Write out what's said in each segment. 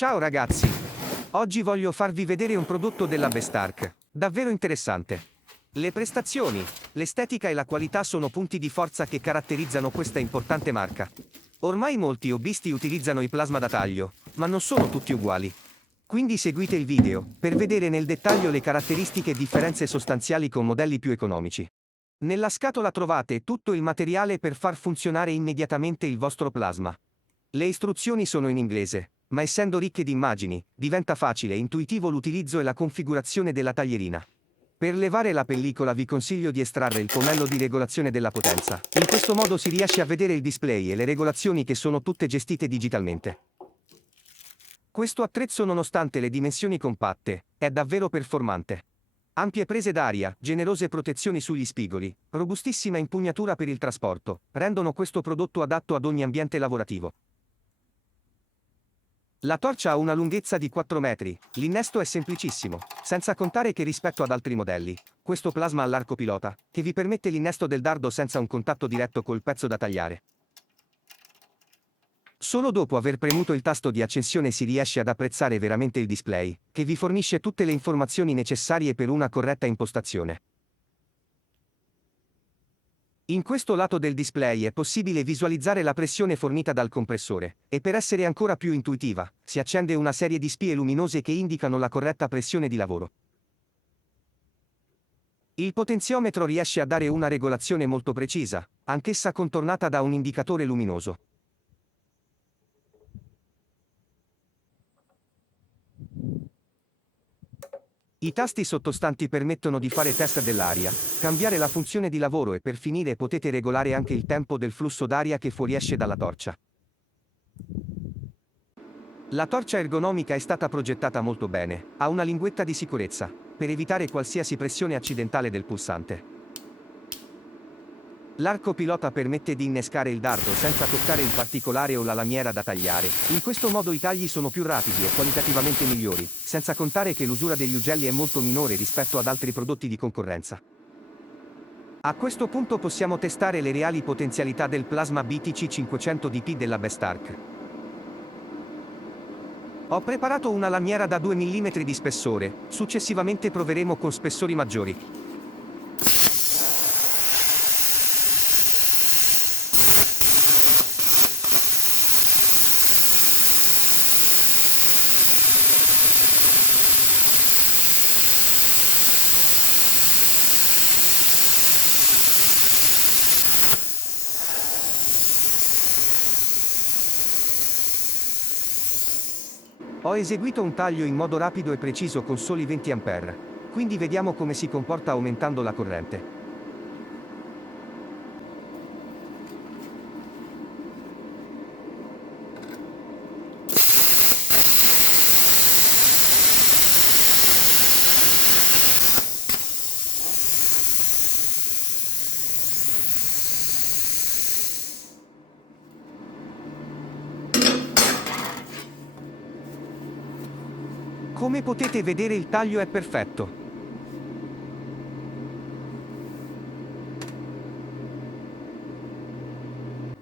Ciao ragazzi! Oggi voglio farvi vedere un prodotto della Bestark, davvero interessante. Le prestazioni, l'estetica e la qualità sono punti di forza che caratterizzano questa importante marca. Ormai molti hobbisti utilizzano i plasma da taglio, ma non sono tutti uguali. Quindi seguite il video, per vedere nel dettaglio le caratteristiche e differenze sostanziali con modelli più economici. Nella scatola trovate tutto il materiale per far funzionare immediatamente il vostro plasma. Le istruzioni sono in inglese, ma essendo ricche di immagini, diventa facile e intuitivo l'utilizzo e la configurazione della taglierina. Per levare la pellicola vi consiglio di estrarre il pomello di regolazione della potenza. In questo modo si riesce a vedere il display e le regolazioni che sono tutte gestite digitalmente. Questo attrezzo, nonostante le dimensioni compatte, è davvero performante. Ampie prese d'aria, generose protezioni sugli spigoli, robustissima impugnatura per il trasporto, rendono questo prodotto adatto ad ogni ambiente lavorativo. La torcia ha una lunghezza di 4 metri, l'innesto è semplicissimo, senza contare che rispetto ad altri modelli, questo plasma ha l'arco pilota, che vi permette l'innesto del dardo senza un contatto diretto col pezzo da tagliare. Solo dopo aver premuto il tasto di accensione si riesce ad apprezzare veramente il display, che vi fornisce tutte le informazioni necessarie per una corretta impostazione. In questo lato del display è possibile visualizzare la pressione fornita dal compressore, e per essere ancora più intuitiva, si accende una serie di spie luminose che indicano la corretta pressione di lavoro. Il potenziometro riesce a dare una regolazione molto precisa, anch'essa contornata da un indicatore luminoso. I tasti sottostanti permettono di fare test dell'aria, cambiare la funzione di lavoro e per finire potete regolare anche il tempo del flusso d'aria che fuoriesce dalla torcia. La torcia ergonomica è stata progettata molto bene, ha una linguetta di sicurezza, per evitare qualsiasi pressione accidentale del pulsante. L'arco pilota permette di innescare il dardo senza toccare il particolare o la lamiera da tagliare. In questo modo i tagli sono più rapidi e qualitativamente migliori, senza contare che l'usura degli ugelli è molto minore rispetto ad altri prodotti di concorrenza. A questo punto possiamo testare le reali potenzialità del plasma BTC 500DP della Bestark. Ho preparato una lamiera da 2 mm di spessore, successivamente proveremo con spessori maggiori. Ho eseguito un taglio in modo rapido e preciso con soli 20 A, quindi vediamo come si comporta aumentando la corrente. Come potete vedere il taglio è perfetto.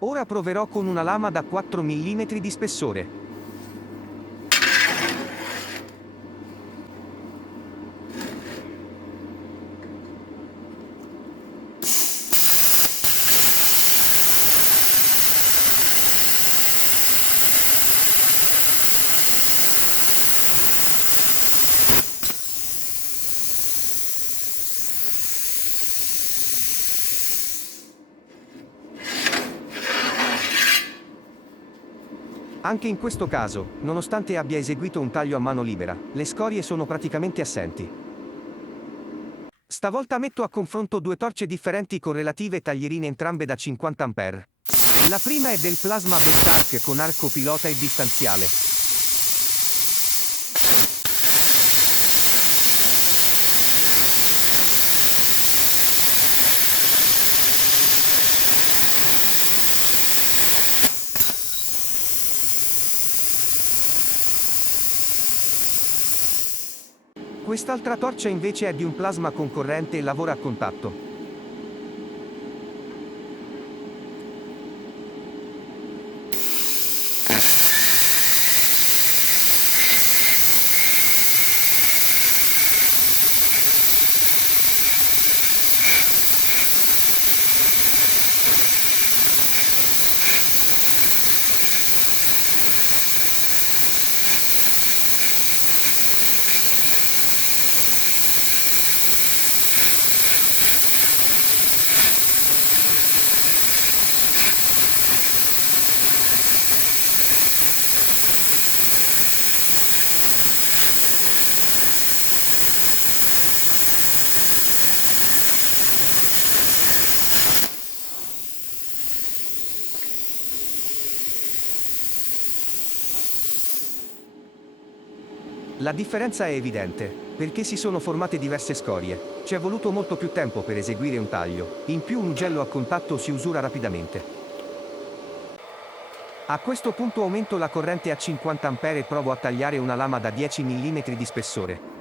Ora proverò con una lama da 4 mm di spessore. Anche in questo caso, nonostante abbia eseguito un taglio a mano libera, le scorie sono praticamente assenti. Stavolta metto a confronto due torce differenti con relative taglierine entrambe da 50 A. La prima è del plasma Bestark con arco pilota e distanziale. Quest'altra torcia invece è di un plasma con corrente e lavora a contatto. La differenza è evidente, perché si sono formate diverse scorie. Ci è voluto molto più tempo per eseguire un taglio, in più un ugello a contatto si usura rapidamente. A questo punto aumento la corrente a 50 A e provo a tagliare una lama da 10 mm di spessore.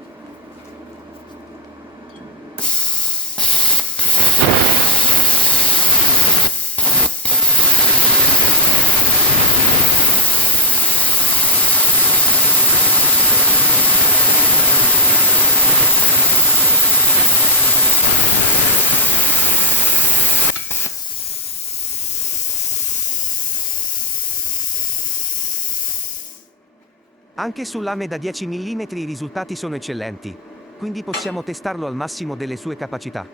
Anche su lame da 10 mm i risultati sono eccellenti, quindi possiamo testarlo al massimo delle sue capacità.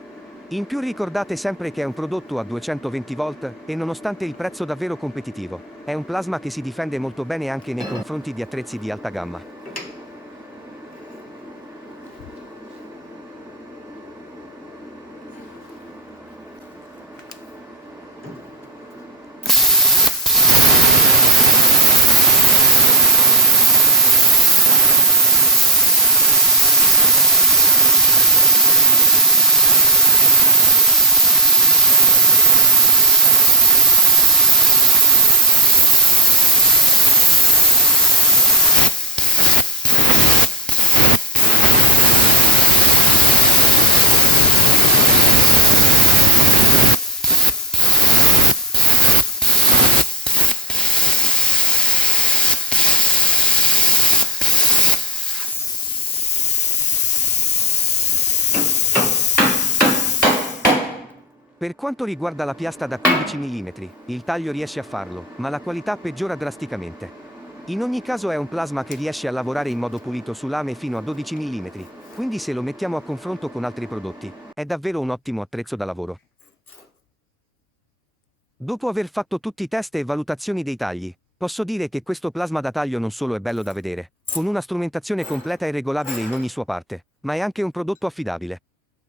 In più ricordate sempre che è un prodotto a 220 volt e nonostante il prezzo davvero competitivo, è un plasma che si difende molto bene anche nei confronti di attrezzi di alta gamma. Per quanto riguarda la piastra da 15 mm, il taglio riesce a farlo, ma la qualità peggiora drasticamente. In ogni caso è un plasma che riesce a lavorare in modo pulito su lame fino a 12 mm, quindi se lo mettiamo a confronto con altri prodotti, è davvero un ottimo attrezzo da lavoro. Dopo aver fatto tutti i test e valutazioni dei tagli, posso dire che questo plasma da taglio non solo è bello da vedere, con una strumentazione completa e regolabile in ogni sua parte, ma è anche un prodotto affidabile.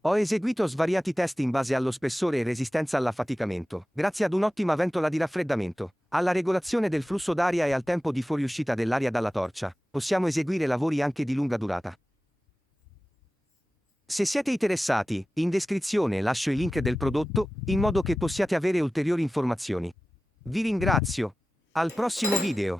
Ho eseguito svariati test in base allo spessore e resistenza all'affaticamento, grazie ad un'ottima ventola di raffreddamento, alla regolazione del flusso d'aria e al tempo di fuoriuscita dell'aria dalla torcia. Possiamo eseguire lavori anche di lunga durata. Se siete interessati, in descrizione lascio i link del prodotto, in modo che possiate avere ulteriori informazioni. Vi ringrazio. Al prossimo video.